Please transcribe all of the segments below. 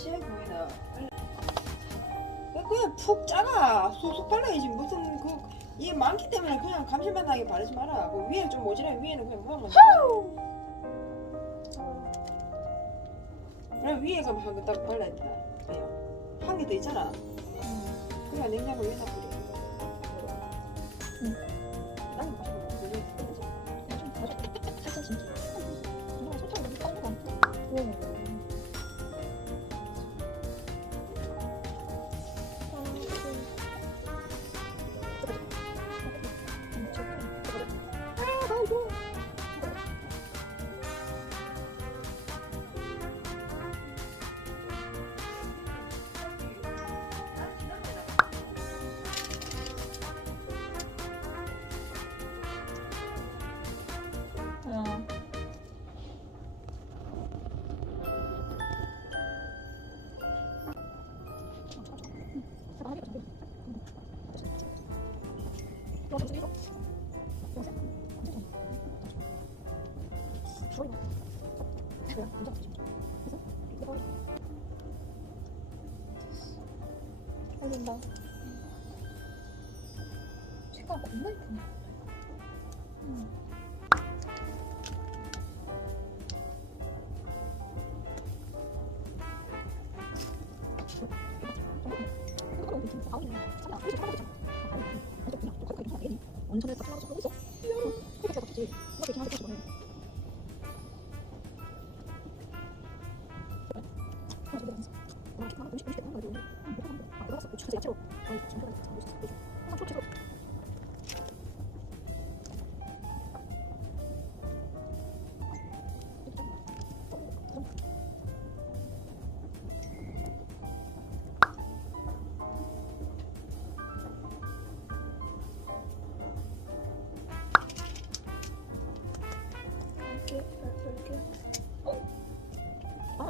시에 보이나? 그냥 푹 짜가 쏙쏙 발라야지. 무슨 이게 많기 때문에 그냥 감실만하게 바르지 마라. 그 위에 좀 모자라면 위에는 그냥 무하면 돼. 그럼 위에 그럼 한 거 딱 발라야 된다. 한 개 더 있잖아. 그래야 냉장고 위에다 뿌려. 나는 마셔봐. 살짝 진짜. 이거 설탕 너무 딴 거가 아니야? 걸린다. 색깔 겁나 예쁘네. 원천을 딱 하나씩 하고 있어. 그렇게 해서 이렇게 하나씩 하나씩 먹어요.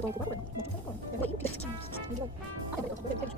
너 이거 말고 나 좀 살 거야. 내가 이렇게 됐지. 이거 아니 내가 이렇게 해줘.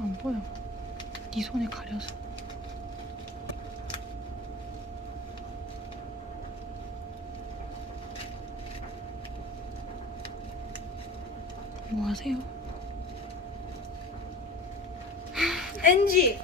안 보여. 네 손에 가려서. 뭐 하세요? NG.